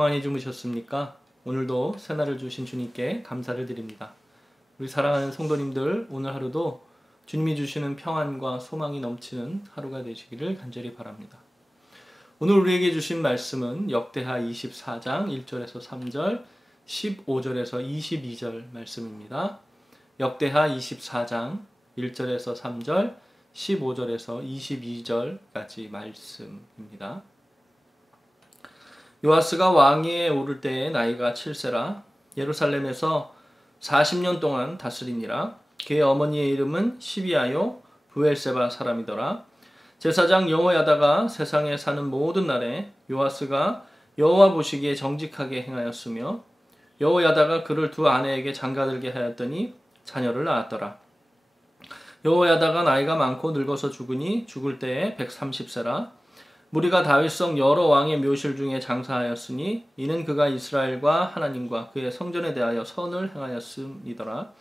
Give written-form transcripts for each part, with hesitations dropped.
평안히 주무셨습니까? 오늘도 새날을 주신 주님께 감사를 드립니다. 우리 사랑하는 성도님들, 오늘 하루도 주님이 주시는 평안과 소망이 넘치는 하루가 되시기를 간절히 바랍니다. 오늘 우리에게 주신 말씀은 역대하 24장 1절에서 3절, 15절에서 22절 말씀입니다. 역대하 24장 1절에서 3절, 15절에서 22절까지 말씀입니다. 요아스가 왕위에 오를 때에 나이가 7세라 예루살렘에서 40년 동안 다스리니라. 그의 어머니의 이름은 시비아요 브엘세바 사람이더라. 제사장 여호야다가 세상에 사는 모든 날에 요아스가 여호와 보시기에 정직하게 행하였으며 여호야다가 그를 두 아내에게 장가들게 하였더니 자녀를 낳았더라. 여호야다가 나이가 많고 늙어서 죽으니 죽을 때에 130세라. 무리가 다윗성 여러 왕의 묘실 중에 장사하였으니 이는 그가 이스라엘과 하나님과 그의 성전에 대하여 선을 행하였음이더라.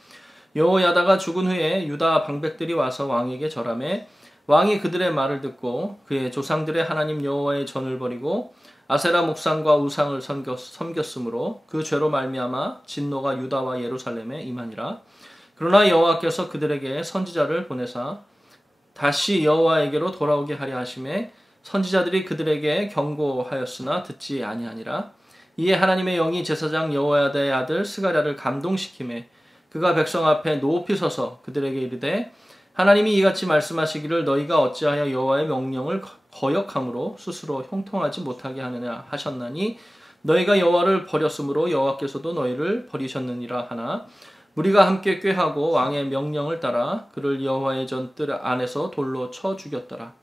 여호야다가 죽은 후에 유다 방백들이 와서 왕에게 절하매 왕이 그들의 말을 듣고 그의 조상들의 하나님 여호와의 전을 버리고 아세라 목상과 우상을 섬겼으므로 그 죄로 말미암아 진노가 유다와 예루살렘에 임하니라. 그러나 여호와께서 그들에게 선지자를 보내사 다시 여호와에게로 돌아오게 하려 하심에 선지자들이 그들에게 경고하였으나 듣지 아니하니라. 이에 하나님의 영이 제사장 여호야다의 아들 스가랴를 감동시키매 그가 백성 앞에 높이 서서 그들에게 이르되 하나님이 이같이 말씀하시기를 너희가 어찌하여 여호와의 명령을 거역함으로 스스로 형통하지 못하게 하느냐 하셨나니 너희가 여호와를 버렸으므로 여호와께서도 너희를 버리셨느니라 하나 무리가 함께 꾀하고 왕의 명령을 따라 그를 여호와의 전뜰 안에서 돌로 쳐 죽였더라.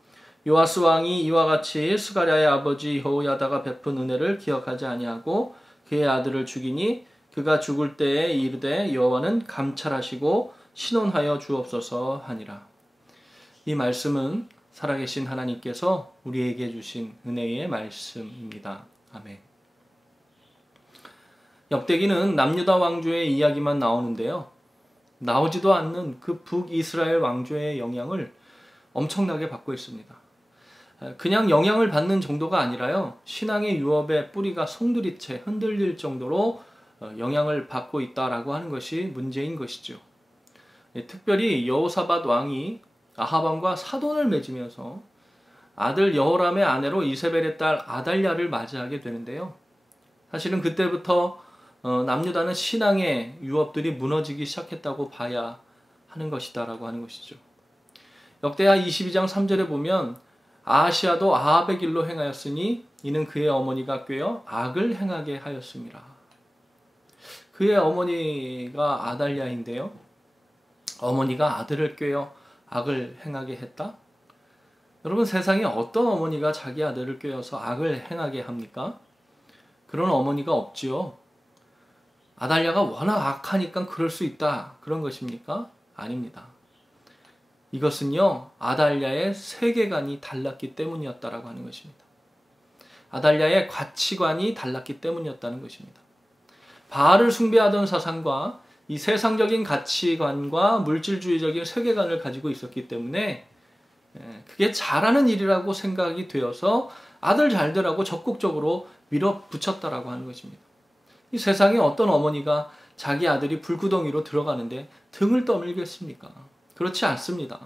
요아스 왕이 이와 같이 스가랴의 아버지 여호야다가 베푼 은혜를 기억하지 아니하고 그의 아들을 죽이니 그가 죽을 때에 이르되 여호와는 감찰하시고 신원하여 주옵소서 하니라. 이 말씀은 살아계신 하나님께서 우리에게 주신 은혜의 말씀입니다. 아멘. 역대기는 남유다 왕조의 이야기만 나오는데요. 나오지도 않는 그 북이스라엘 왕조의 영향을 엄청나게 받고 있습니다. 그냥 영향을 받는 정도가 아니라요. 신앙의 유업의 뿌리가 송두리째 흔들릴 정도로 영향을 받고 있다라고 하는 것이 문제인 것이죠. 특별히 여호사밧 왕이 아합 왕과 사돈을 맺으면서 아들 여호람의 아내로 이세벨의 딸 아달랴를 맞이하게 되는데요. 사실은 그때부터 남유다는 신앙의 유업들이 무너지기 시작했다고 봐야 하는 것이다라고 하는 것이죠. 역대하 22장 3절에 보면 아하시아도 아합의 길로 행하였으니 이는 그의 어머니가 꾀어 악을 행하게 하였음이라. 그의 어머니가 아달랴인데요. 어머니가 아들을 꾀어 악을 행하게 했다? 여러분 세상에 어떤 어머니가 자기 아들을 꾀어서 악을 행하게 합니까? 그런 어머니가 없지요. 아달랴가 워낙 악하니까 그럴 수 있다. 그런 것입니까? 아닙니다. 이것은요, 아달랴의 세계관이 달랐기 때문이었다라고 하는 것입니다. 아달랴의 가치관이 달랐기 때문이었다는 것입니다. 바알을 숭배하던 사상과 이 세상적인 가치관과 물질주의적인 세계관을 가지고 있었기 때문에 그게 잘하는 일이라고 생각이 되어서 아들 잘 되라고 적극적으로 밀어붙였다라고 하는 것입니다. 이 세상에 어떤 어머니가 자기 아들이 불구덩이로 들어가는데 등을 떠밀겠습니까? 그렇지 않습니다.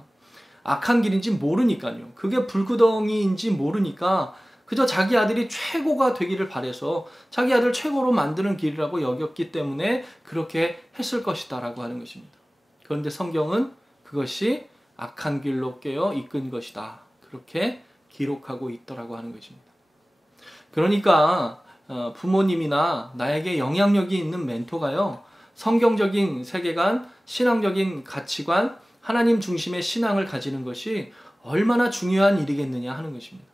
악한 길인지 모르니까요. 그게 불구덩이인지 모르니까 그저 자기 아들이 최고가 되기를 바라서 자기 아들 최고로 만드는 길이라고 여겼기 때문에 그렇게 했을 것이다 라고 하는 것입니다. 그런데 성경은 그것이 악한 길로 깨어 이끈 것이다. 그렇게 기록하고 있더라고 하는 것입니다. 그러니까 부모님이나 나에게 영향력이 있는 멘토가요. 성경적인 세계관, 신앙적인 가치관, 하나님 중심의 신앙을 가지는 것이 얼마나 중요한 일이겠느냐 하는 것입니다.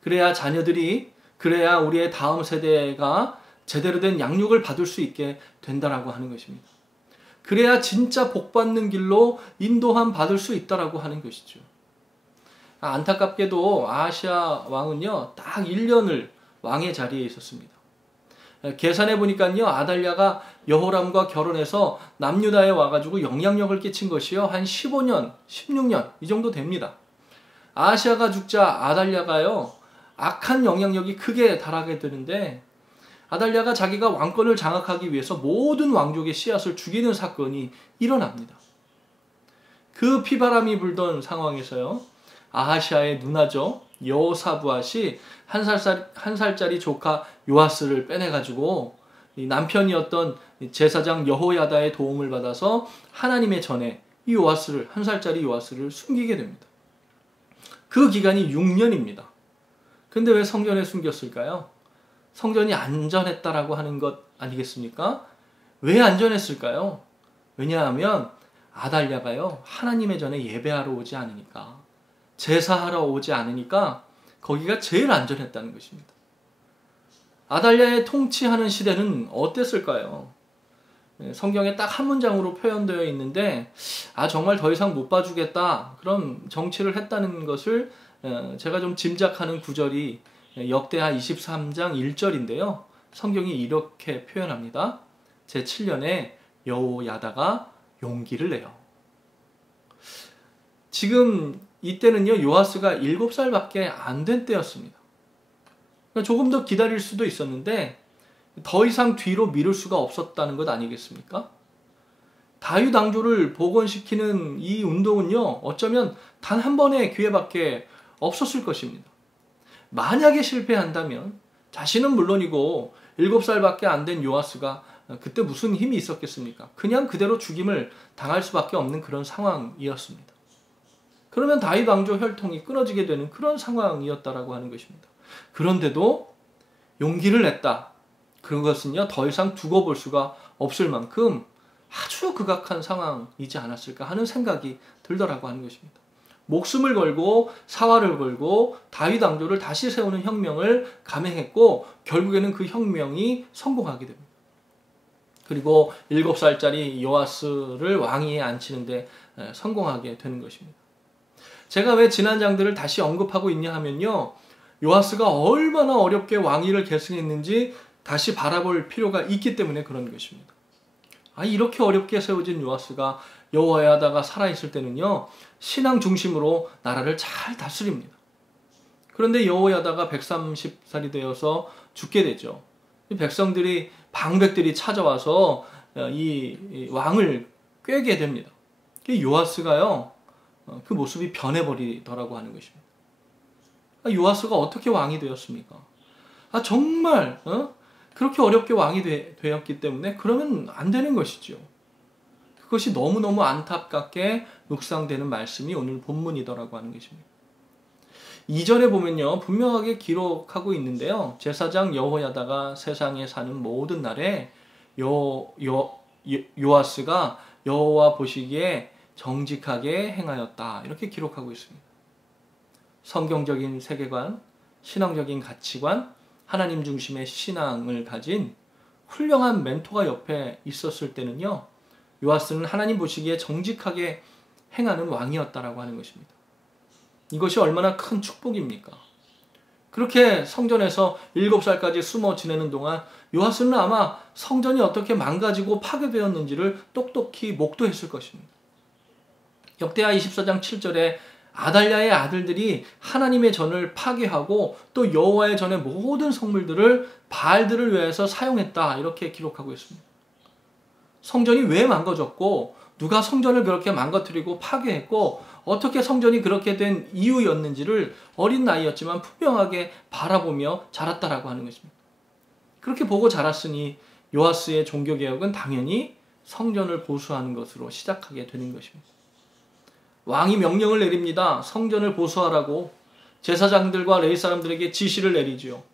그래야 자녀들이, 그래야 우리의 다음 세대가 제대로 된 양육을 받을 수 있게 된다라고 하는 것입니다. 그래야 진짜 복받는 길로 인도함 받을 수 있다라고 하는 것이죠. 안타깝게도 아하시아 왕은요, 딱 1년을 왕의 자리에 있었습니다. 계산해 보니까요, 아달랴가 여호람과 결혼해서 남유다에 와가지고 영향력을 끼친 것이요, 한 15년, 16년 이 정도 됩니다. 아하시아가 죽자 아달랴가요, 악한 영향력이 크게 달하게 되는데 아달랴가 자기가 왕권을 장악하기 위해서 모든 왕족의 씨앗을 죽이는 사건이 일어납니다. 그 피바람이 불던 상황에서요, 아하시아의 누나죠, 여호사부앗이 한 살짜리 조카 요아스를 빼내가지고 남편이었던 제사장 여호야다의 도움을 받아서 하나님의 전에 이 요아스를, 한 살짜리 요아스를 숨기게 됩니다. 그 기간이 6년입니다. 근데 왜 성전에 숨겼을까요? 성전이 안전했다라고 하는 것 아니겠습니까? 왜 안전했을까요? 왜냐하면 아달랴가요, 하나님의 전에 예배하러 오지 않으니까, 제사하러 오지 않으니까 거기가 제일 안전했다는 것입니다. 아달랴의 통치하는 시대는 어땠을까요? 성경에 딱 한 문장으로 표현되어 있는데, 정말 더 이상 못 봐주겠다, 그런 정치를 했다는 것을 제가 좀 짐작하는 구절이 역대하 23장 1절인데요. 성경이 이렇게 표현합니다. 제7년에 여호야다가 용기를 내요. 지금 이때는요, 요아스가 7살밖에 안 된 때였습니다. 그러니까 조금 더 기다릴 수도 있었는데 더 이상 뒤로 미룰 수가 없었다는 것 아니겠습니까? 다윗 왕조를 복원시키는 이 운동은요, 어쩌면 단 한 번의 기회밖에 없었을 것입니다. 만약에 실패한다면 자신은 물론이고 7살밖에 안 된 요아스가 그때 무슨 힘이 있었겠습니까? 그냥 그대로 죽임을 당할 수밖에 없는 그런 상황이었습니다. 그러면 다윗 왕조 혈통이 끊어지게 되는 그런 상황이었다라고 하는 것입니다. 그런데도 용기를 냈다. 그것은요, 더 이상 두고 볼 수가 없을 만큼 아주 극악한 상황이지 않았을까 하는 생각이 들더라고 하는 것입니다. 목숨을 걸고 사활을 걸고 다윗 왕조를 다시 세우는 혁명을 감행했고, 결국에는 그 혁명이 성공하게 됩니다. 그리고 7살짜리 요아스를 왕위에 앉히는데 성공하게 되는 것입니다. 제가 왜 지난 장들을 다시 언급하고 있냐 하면요, 요아스가 얼마나 어렵게 왕위를 계승했는지 다시 바라볼 필요가 있기 때문에 그런 것입니다. 이렇게 어렵게 세워진 요아스가 여호야다가 살아있을 때는요, 신앙 중심으로 나라를 잘 다스립니다. 그런데 여호야다가 130살이 되어서 죽게 되죠. 백성들이, 방백들이 찾아와서 이 왕을 꾀게 됩니다. 요아스가요, 그 모습이 변해버리더라고 하는 것입니다. 요아스가 어떻게 왕이 되었습니까? 정말 그렇게 어렵게 왕이 되었기 때문에 그러면 안 되는 것이죠. 그것이 너무너무 안타깝게 묵상되는 말씀이 오늘 본문이더라고 하는 것입니다. 이전에 보면요, 분명하게 기록하고 있는데요, 제사장 여호야다가 세상에 사는 모든 날에 요아스가 여호와 보시기에 정직하게 행하였다, 이렇게 기록하고 있습니다. 성경적인 세계관, 신앙적인 가치관, 하나님 중심의 신앙을 가진 훌륭한 멘토가 옆에 있었을 때는요, 요아스는 하나님 보시기에 정직하게 행하는 왕이었다라고 하는 것입니다. 이것이 얼마나 큰 축복입니까? 그렇게 성전에서 7살까지 숨어 지내는 동안 요아스는 아마 성전이 어떻게 망가지고 파괴되었는지를 똑똑히 목도했을 것입니다. 역대하 24장 7절에 아달랴의 아들들이 하나님의 전을 파괴하고 또 여호와의 전의 모든 성물들을 바알들을 위해서 사용했다, 이렇게 기록하고 있습니다. 성전이 왜 망가졌고 누가 성전을 그렇게 망가뜨리고 파괴했고 어떻게 성전이 그렇게 된 이유였는지를 어린 나이였지만 분명하게 바라보며 자랐다라고 하는 것입니다. 그렇게 보고 자랐으니 요아스의 종교개혁은 당연히 성전을 보수하는 것으로 시작하게 되는 것입니다. 왕이 명령을 내립니다. 성전을 보수하라고 제사장들과 레위 사람들에게 지시를 내리죠.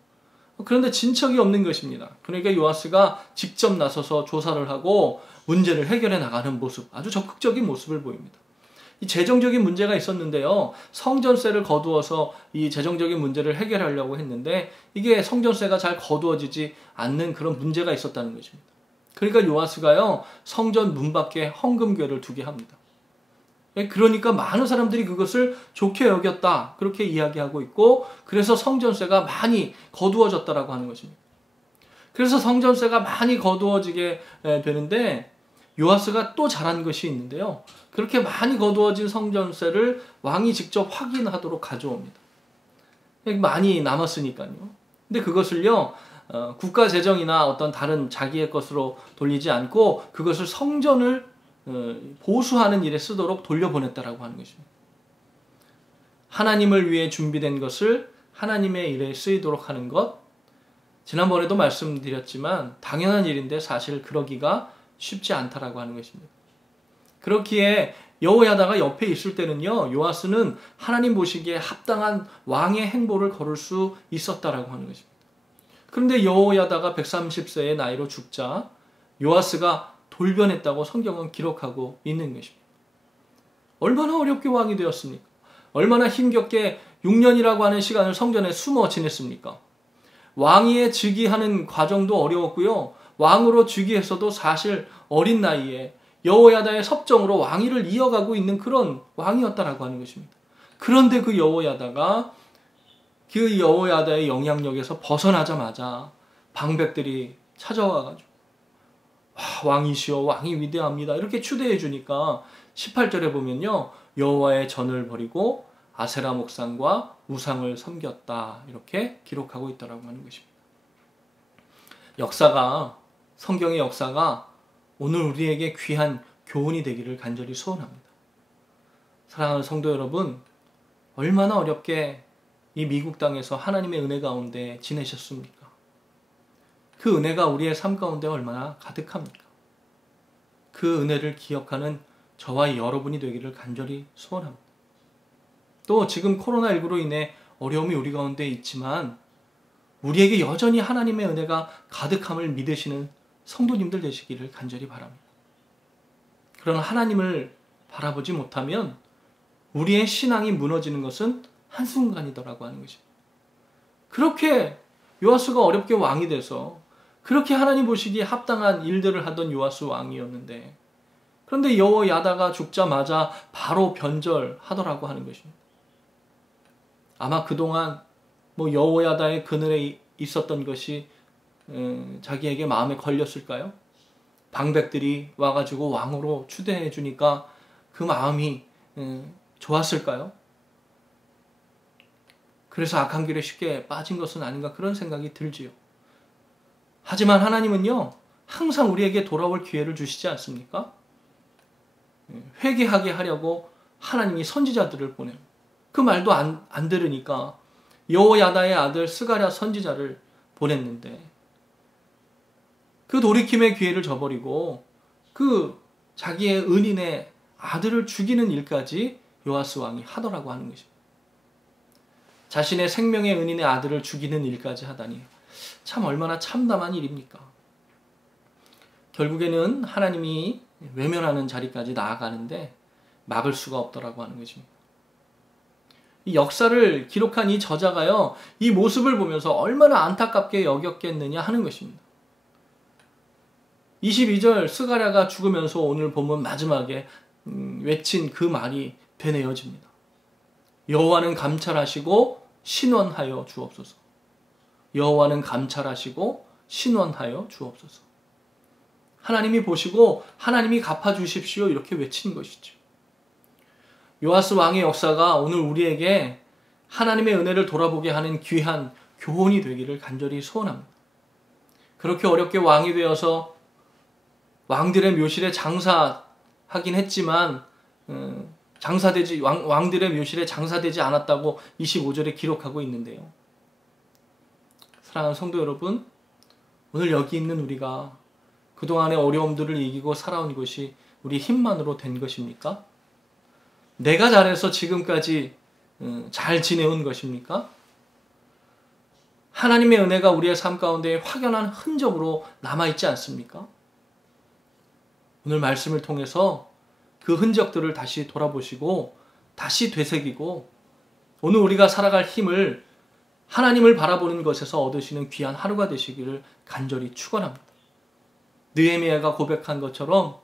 그런데 진척이 없는 것입니다. 그러니까 요아스가 직접 나서서 조사를 하고 문제를 해결해 나가는 모습, 아주 적극적인 모습을 보입니다. 이 재정적인 문제가 있었는데요, 성전세를 거두어서 이 재정적인 문제를 해결하려고 했는데 이게 성전세가 잘 거두어지지 않는 그런 문제가 있었다는 것입니다. 그러니까 요아스가요, 성전 문 밖에 헌금궤를 두게 합니다. 그러니까 많은 사람들이 그것을 좋게 여겼다, 그렇게 이야기하고 있고, 그래서 성전세가 많이 거두어졌다라고 하는 것입니다. 그래서 성전세가 많이 거두어지게 되는데 요아스가 또 잘한 것이 있는데요, 그렇게 많이 거두어진 성전세를 왕이 직접 확인하도록 가져옵니다. 많이 남았으니까요. 근데 그것을요, 국가 재정이나 어떤 다른 자기의 것으로 돌리지 않고 그것을 성전을 보수하는 일에 쓰도록 돌려보냈다라고 하는 것입니다. 하나님을 위해 준비된 것을 하나님의 일에 쓰이도록 하는 것, 지난번에도 말씀드렸지만 당연한 일인데 사실 그러기가 쉽지 않다라고 하는 것입니다. 그렇기에 여호야다가 옆에 있을 때는요, 요아스는 하나님 보시기에 합당한 왕의 행보를 걸을 수 있었다라고 하는 것입니다. 그런데 여호야다가 130세의 나이로 죽자 요아스가 돌변했다고 성경은 기록하고 있는 것입니다. 얼마나 어렵게 왕이 되었습니까? 얼마나 힘겹게 6년이라고 하는 시간을 성전에 숨어 지냈습니까? 왕위에 즉위하는 과정도 어려웠고요. 왕으로 즉위했어도 사실 어린 나이에 여호야다의 섭정으로 왕위를 이어가고 있는 그런 왕이었다라고 하는 것입니다. 그런데 그 여호야다의 영향력에서 벗어나자마자 방백들이 찾아와가지고 왕이시여, 왕이 위대합니다, 이렇게 추대해 주니까 18절에 보면요, 여호와의 전을 버리고 아세라 목상과 우상을 섬겼다, 이렇게 기록하고 있다라고 하는 것입니다. 성경의 역사가 오늘 우리에게 귀한 교훈이 되기를 간절히 소원합니다. 사랑하는 성도 여러분, 얼마나 어렵게 이 미국 땅에서 하나님의 은혜 가운데 지내셨습니까? 그 은혜가 우리의 삶 가운데 얼마나 가득합니까? 그 은혜를 기억하는 저와 여러분이 되기를 간절히 소원합니다. 또 지금 코로나19로 인해 어려움이 우리 가운데 있지만 우리에게 여전히 하나님의 은혜가 가득함을 믿으시는 성도님들 되시기를 간절히 바랍니다. 그러나 하나님을 바라보지 못하면 우리의 신앙이 무너지는 것은 한순간이더라고 하는 것입니다. 그렇게 요아스가 어렵게 왕이 돼서 그렇게 하나님 보시기에 합당한 일들을 하던 요아스 왕이었는데, 그런데 여호야다가 죽자마자 바로 변절하더라고 하는 것입니다. 아마 그동안 여호야다의 그늘에 있었던 것이 자기에게 마음에 걸렸을까요? 방백들이 와가지고 왕으로 추대해 주니까 그 마음이 좋았을까요? 그래서 악한 길에 쉽게 빠진 것은 아닌가, 그런 생각이 들지요. 하지만 하나님은요, 항상 우리에게 돌아올 기회를 주시지 않습니까? 회개하게 하려고 하나님이 선지자들을 보내요. 그 말도 안 들으니까 여호야다의 아들 스가랴 선지자를 보냈는데 그 돌이킴의 기회를 저버리고 그 자기의 은인의 아들을 죽이는 일까지 요아스 왕이 하더라고 하는 것입니다. 자신의 생명의 은인의 아들을 죽이는 일까지 하다니 참 얼마나 참담한 일입니까? 결국에는 하나님이 외면하는 자리까지 나아가는데 막을 수가 없더라고 하는 것입니다. 이 역사를 기록한 이 저자가요, 이 모습을 보면서 얼마나 안타깝게 여겼겠느냐 하는 것입니다. 22절 스가랴가 죽으면서 오늘 본문 마지막에 외친 그 말이 되뇌어집니다. 여호와는 감찰하시고 신원하여 주옵소서. 여호와는 감찰하시고 신원하여 주옵소서. 하나님이 보시고 하나님이 갚아주십시오, 이렇게 외친 것이죠. 요아스 왕의 역사가 오늘 우리에게 하나님의 은혜를 돌아보게 하는 귀한 교훈이 되기를 간절히 소원합니다. 그렇게 어렵게 왕이 되어서 왕들의 묘실에 장사하긴 했지만 왕들의 묘실에 장사되지 않았다고 25절에 기록하고 있는데요. 사랑하는 성도 여러분, 오늘 여기 있는 우리가 그동안의 어려움들을 이기고 살아온 것이 우리 힘만으로 된 것입니까? 내가 잘해서 지금까지 잘 지내온 것입니까? 하나님의 은혜가 우리의 삶 가운데 확연한 흔적으로 남아있지 않습니까? 오늘 말씀을 통해서 그 흔적들을 다시 돌아보시고 다시 되새기고 오늘 우리가 살아갈 힘을 하나님을 바라보는 것에서 얻으시는 귀한 하루가 되시기를 간절히 축원합니다. 느헤미야가 고백한 것처럼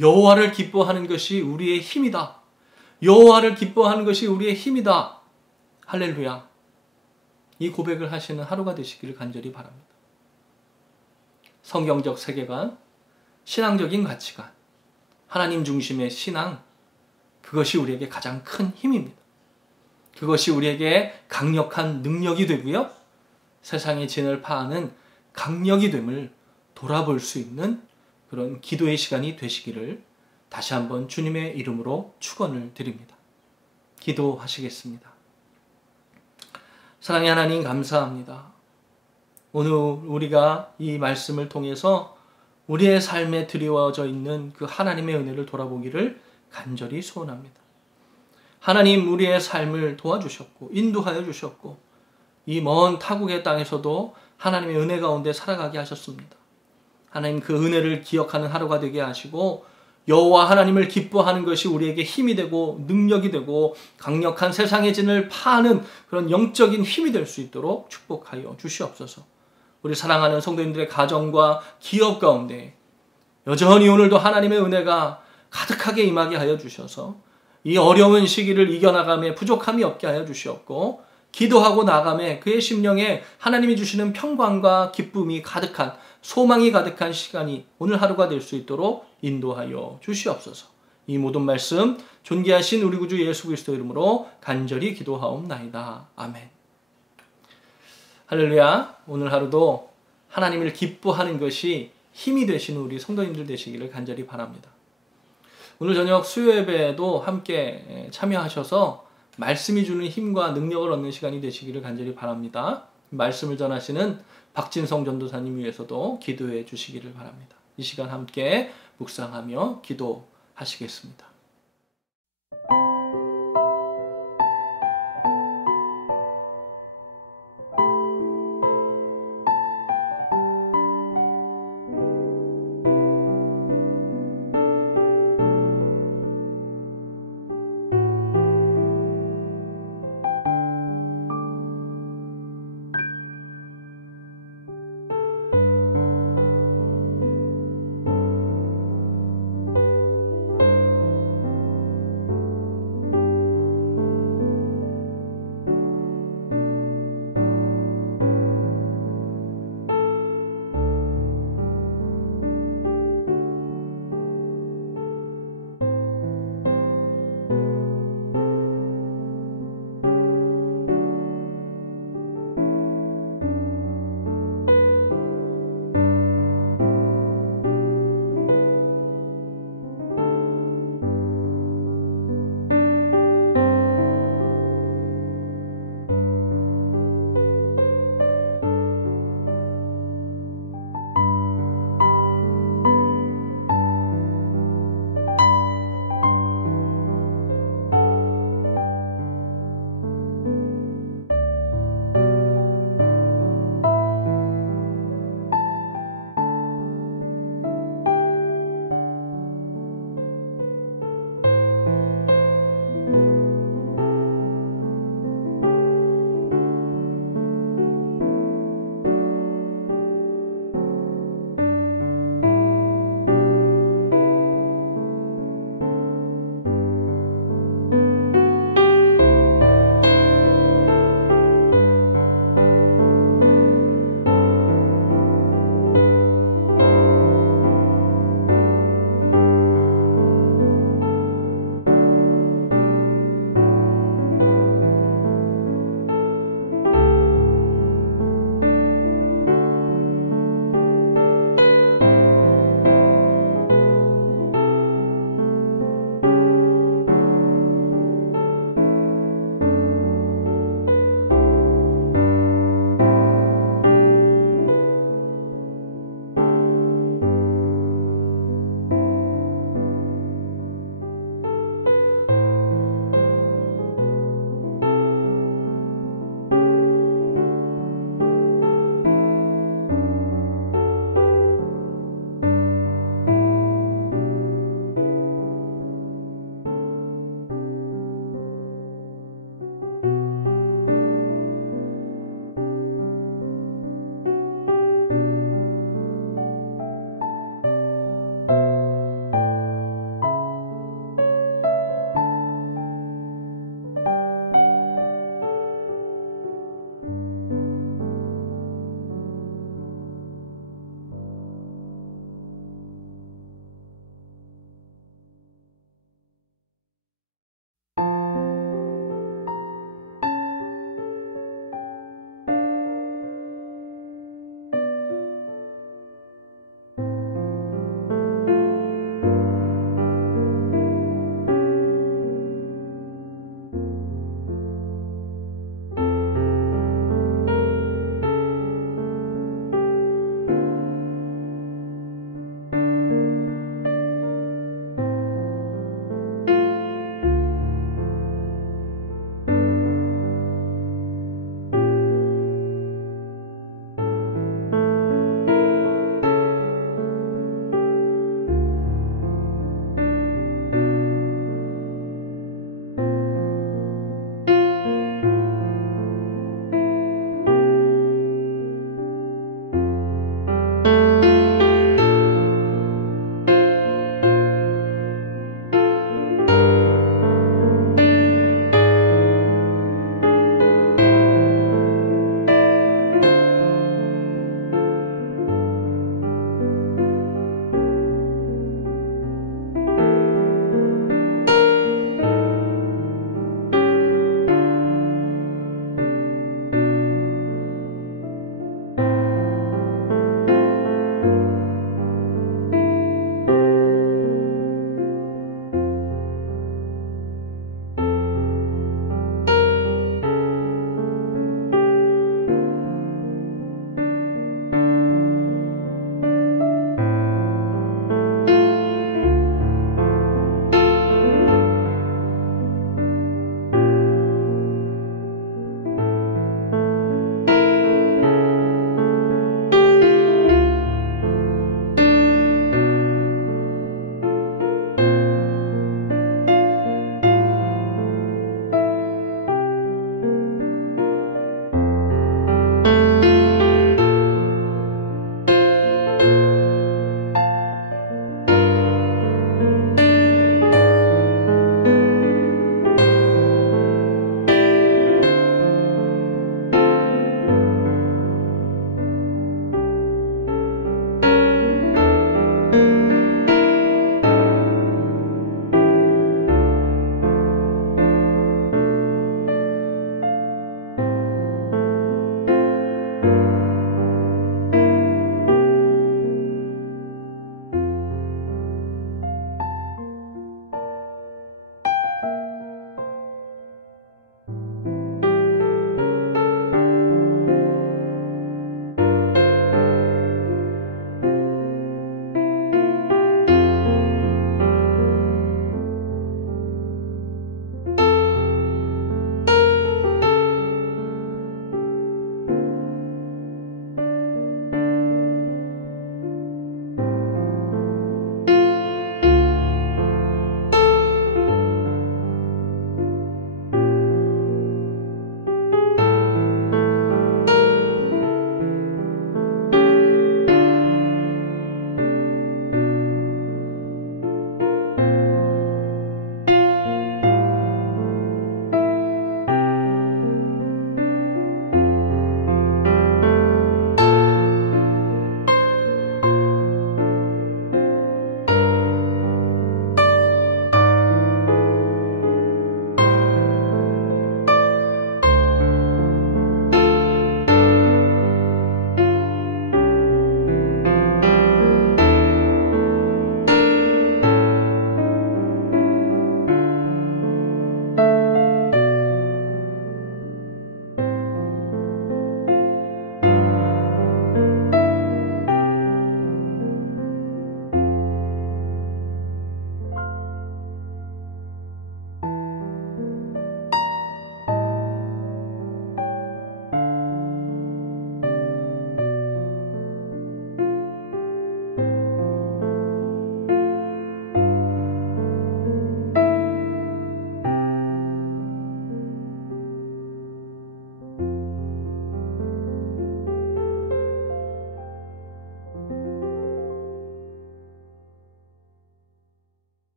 여호와를 기뻐하는 것이 우리의 힘이다. 여호와를 기뻐하는 것이 우리의 힘이다. 할렐루야. 이 고백을 하시는 하루가 되시기를 간절히 바랍니다. 성경적 세계관, 신앙적인 가치관, 하나님 중심의 신앙, 그것이 우리에게 가장 큰 힘입니다. 그것이 우리에게 강력한 능력이 되고요, 세상의 진을 파하는 강력이 됨을 돌아볼 수 있는 그런 기도의 시간이 되시기를 다시 한번 주님의 이름으로 축원을 드립니다. 기도하시겠습니다. 사랑의 하나님 감사합니다. 오늘 우리가 이 말씀을 통해서 우리의 삶에 드리워져 있는 그 하나님의 은혜를 돌아보기를 간절히 소원합니다. 하나님 우리의 삶을 도와주셨고 인도하여 주셨고 이 먼 타국의 땅에서도 하나님의 은혜 가운데 살아가게 하셨습니다. 하나님 그 은혜를 기억하는 하루가 되게 하시고 여호와 하나님을 기뻐하는 것이 우리에게 힘이 되고 능력이 되고 강력한 세상의 진을 파는 그런 영적인 힘이 될 수 있도록 축복하여 주시옵소서. 우리 사랑하는 성도님들의 가정과 기업 가운데 여전히 오늘도 하나님의 은혜가 가득하게 임하게 하여 주셔서 이 어려운 시기를 이겨나감에 부족함이 없게 하여 주시옵고 기도하고 나감에 그의 심령에 하나님이 주시는 평강과 기쁨이 가득한 소망이 가득한 시간이 오늘 하루가 될 수 있도록 인도하여 주시옵소서. 이 모든 말씀 존귀하신 우리 구주 예수 그리스도 이름으로 간절히 기도하옵나이다. 아멘. 할렐루야. 오늘 하루도 하나님을 기뻐하는 것이 힘이 되시는 우리 성도님들 되시기를 간절히 바랍니다. 오늘 저녁 수요 예배에도 함께 참여하셔서 말씀이 주는 힘과 능력을 얻는 시간이 되시기를 간절히 바랍니다. 말씀을 전하시는 박진성 전도사님 위해서도 기도해 주시기를 바랍니다. 이 시간 함께 묵상하며 기도하시겠습니다.